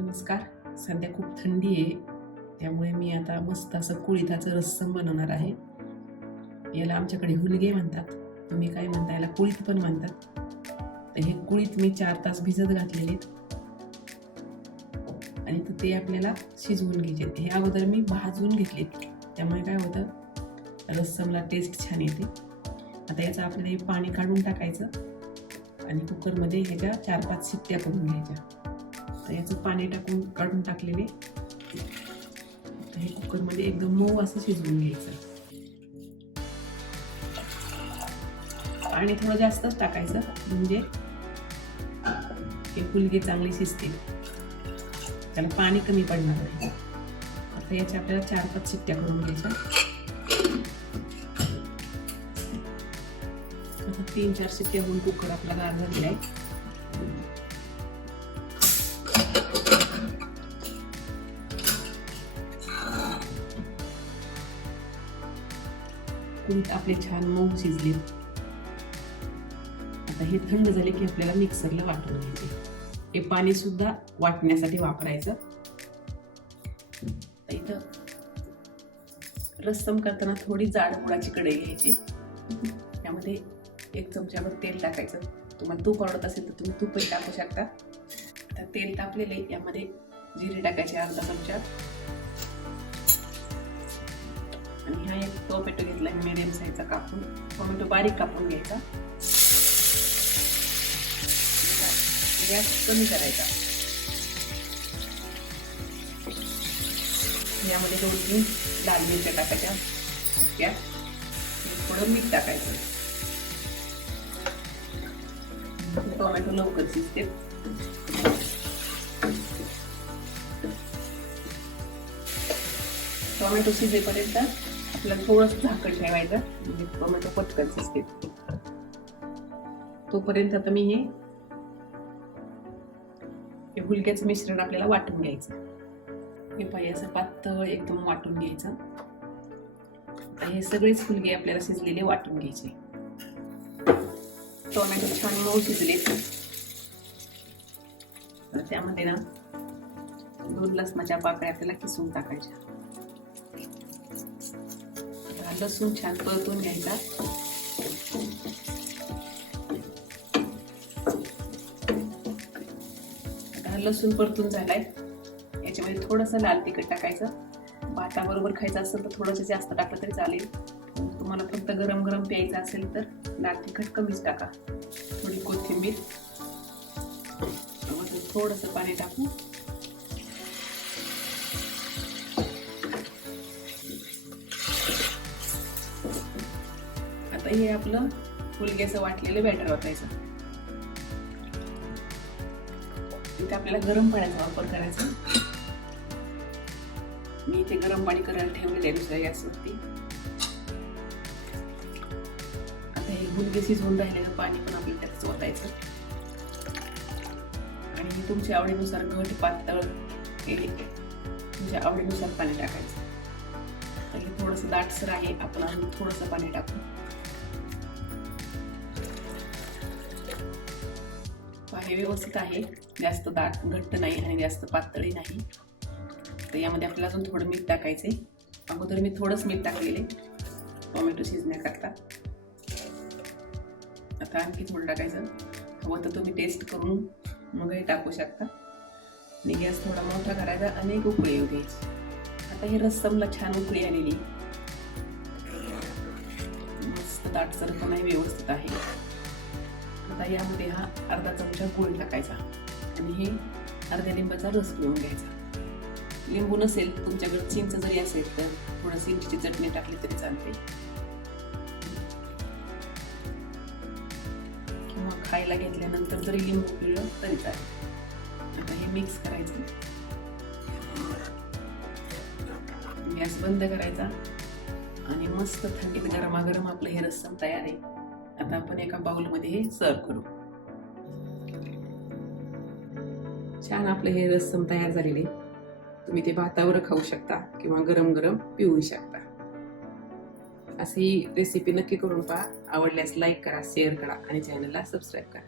नमस्कार. सध्या खूप थंडी आहे, त्यामुळे मी आता मस्त असं कुळिथाचं रस्सम बनवणार आहे. याला आमच्याकडे हुलगे म्हणतात. तुम्ही काय म्हणता? याला कुळीथ पण म्हणतात. तर हे कुळीथ मी 4 तास भिजत घातलेले आणि ते आपल्याला शिजवून घ्यायचे. हे अगोदर मी भाजून घेतले, त्यामुळे काय होतं, रस्समला टेस्ट छान येते. आता याचं आपल्याला हे पाणी काढून टाकायचं आणि कुकरमध्ये ह्याच्या 4-5 शिट्ट्या करून घ्यायच्या. तर याचं पाणी काढून टाकलेले हे कुकरमध्ये एकदम मऊ असं शिजवून घ्यायचं. पाणी थोडं जास्तच टाकायचं, म्हणजे हे फुलगे चांगले शिजतील, त्याला पाणी कमी पडणार नाही. आता याच्या आपल्याला 4-5 शिट्ट्या करून घ्यायच्या. आता 3-4 शिट्ट्या होऊन कुकर आपला गार झालेला आहे. कुळीथ आपले छान मऊ शिजले. आता हे थंड झाले की आपल्याला मिक्सरला वाटून घ्यायचे. हे पाणी सुद्धा वाटण्यासाठी वापरायचं. इथं रस्सम करताना थोडी जाड गुळाची कढई घ्यायची. त्यामध्ये 1 चमचाभर तेल टाकायचं. तुम्हाला तूप आवडत असेल तर तुम्ही तूपही टाकू शकता. आता तेल तापलेले, यामध्ये जिरे टाकायचे अर्धा चमचा. आणि हा एक टोमॅटो घेतला मीडियम साईजचा कापून. टोमॅटो बारीक कापून घ्यायचा. गॅस कमी करायचा. यामध्ये 2-3 लाल मिरच्या टाकायच्या. थोडं मीठ टाकायचं. टोमॅटो लवकर शिजते. टोमॅटो शिजेपर्यंत आपल्याला थोडंसं झाकण ठेवायचं, म्हणजे टोमॅटो पटकन शिजते. तोपर्यंत आता मी हे हुलग्याचं मिश्रण आपल्याला वाटून घ्यायचं. हे पाहिजे असं पातळ एकदम वाटून घ्यायचं. हे सगळेच हुलगे आपल्याला शिजलेले वाटून घ्यायचे. टोमॅटो छान मऊ शिजले. तर त्यामध्ये ना 2 लसणाच्या पाकळ्या आपल्याला किसून टाकायच्या. लसूण छान परतून घ्यायचा. आता लसूण परतून झालाय. याच्यामध्ये थोडंसं लाल तिखट टाकायचं. भाताबरोबर खायचं असेल तर थोडंसं जास्त टाकलं तरी चालेल. तुम्हाला फक्त गरम गरम प्यायचं असेल तर लाल तिखट कमीच टाका. थोडी कोथिंबीर, थोडंसं पाणी टाकू. आता हे आपलं हुलग्याचं वाटलेलं बॅटर वाटायचं. इथे आपल्याला गरम पाण्याचा वापर करायचा. मी इथे गरम पाणी करायला ठेवलेलं आहे दुसऱ्या गॅसवरती. आता हे हुलगे शिजवून राहिलेलं पाणी पण आपल्याला त्यात ओतायचं. आणि तुमच्या आवडीनुसार घट पातळ हे तुमच्या आवडीनुसार पाणी टाकायचं. तर हे थोडंसं दाटसर आहे, आपण अजून थोडंसं पाणी टाकू. हे व्यवस्थित आहे, जास्त दाट घट्ट नाही आणि जास्त पातळही नाही. तर यामध्ये आपल्याला अजून थोडं मीठ टाकायचे. अगोदर मी थोडंच मीठ टाकलेले टोमॅटो शिजण्याकरता. आता आणखी थोडं टाकायचं. हवं तर तुम्ही टेस्ट करून मगही टाकू शकता. आणि गॅस थोडा मोठा करायचा आणि एक उकळी येऊ द्यायची. आता हे रस्समला छान उकळी आलेली, मस्त दाटसर पण आहे, व्यवस्थित आहे. आता यामध्ये हा अर्धा चमचा गूळ टाकायचा आणि हे अर्ध्या लिंबाचा रस पिळून घ्यायचा. लिंबू नसेल तुमच्याकडे चिंच जरी असेल तर थोडं चिंचेची चटणी टाकली तरी चालते, किंवा खायला घेतल्यानंतर जरी लिंबू पिळलं तरी चालेल. आता हे मिक्स करायचं. गॅस बंद करायचा आणि मस्त थंडीत गरमागरम आपलं हे रस्सम तयार आहे. आता आपण एका बाउलमध्ये हे सर्व करू. छान आपलं हे रस्सम तयार झालेले. तुम्ही ते भातावर खाऊ शकता किंवा गरम गरम पिऊ शकता. अशी रेसिपी नक्की करून पहा. आवडल्यास लाईक करा, शेअर करा आणि चॅनलला सबस्क्राईब करा.